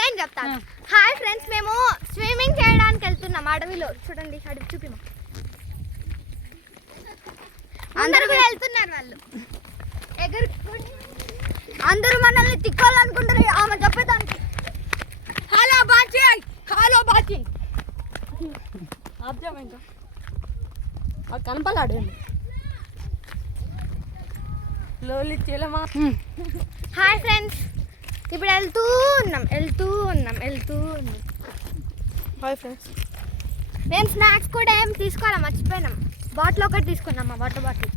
నేను చెప్తాను. Hi friends, మేము స్విమ్మింగ్ చేయడానికి వెళ్తున్నాం అడవిలో. చూడండి అడవి చూపి. అందరూ కూడా వెళ్తున్నారు. వాళ్ళు అందరూ మనల్ని తిక్కాలనుకుంటారు. ఆమె చెప్పేదానికి హలో బాచి, హలో బాచి అర్థం. ఇంకా కనపలాడు లోలి చీలమా. హాయ్ ఫ్రెండ్స్, ఇప్పుడు వెళ్తూ ఉన్నాం. హాయ్ ఫ్రెండ్స్, మేము స్నాక్స్ కూడా ఏం తీసుకోవాలా మర్చిపోయినాం. బాటిల్ ఒకటి తీసుకున్నాం, వాటర్ బాటిల్.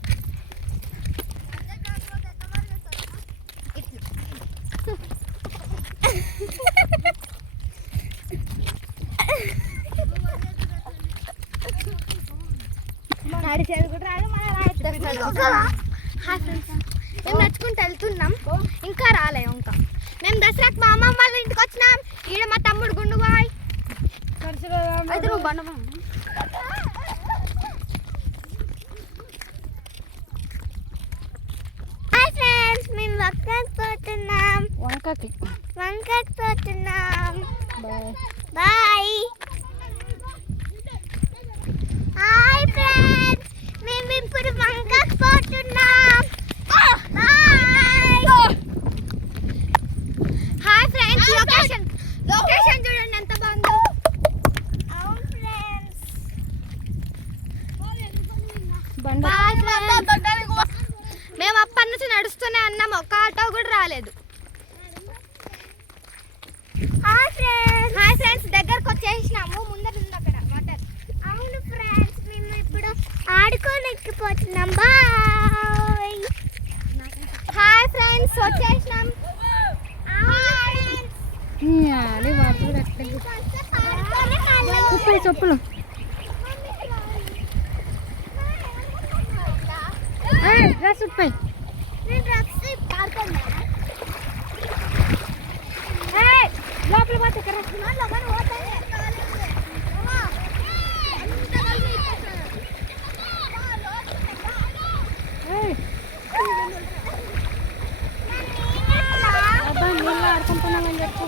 నడిచేది కూడా రాదు, హాయ్ ఫ్రెండ్స్, మేము నడుచుకుంటూ వెళ్తున్నాం. ఇంకా రాలే. ఇంకా మేము దసరాకి మా అమ్మమ్మ వాళ్ళ ఇంటికి వచ్చినాం. ఈడ మా తమ్ముడు గుండు బాయ్. హాయ్ ఫ్రెండ్స్, మేము వంకాయకి పోతున్నాం. బాయ్. హాయ్ ఫ్రెండ్స్, మేము ఇప్పుడు వంకాయకి పోతున్నాం. హాయ్ ఫ్రెండ్స్, లొకేషన్ చూడండి ఎంత బాగుందో. అవును ఫ్రెండ్స్, మేము అప్పటి నుంచి నడుస్తూనే అన్నాము, ఒక ఆటో కూడా రాలేదు. హాయ్ ఫ్రెండ్స్, దగ్గరకు వచ్చేసినాము. ముందర ఉంది అక్కడ వాటర్. అవును ఫ్రెండ్స్, మేము ఇప్పుడు ఆడుకోలేకపోతున్నాం. బాయ్. హాయ్ ఫ్రెండ్స్, వచ్చేసినాం. చెప్పులు డ్రెస్ ఉప్పాయి. లోపల పోతే ఆడుకుంటున్నామని చెప్పి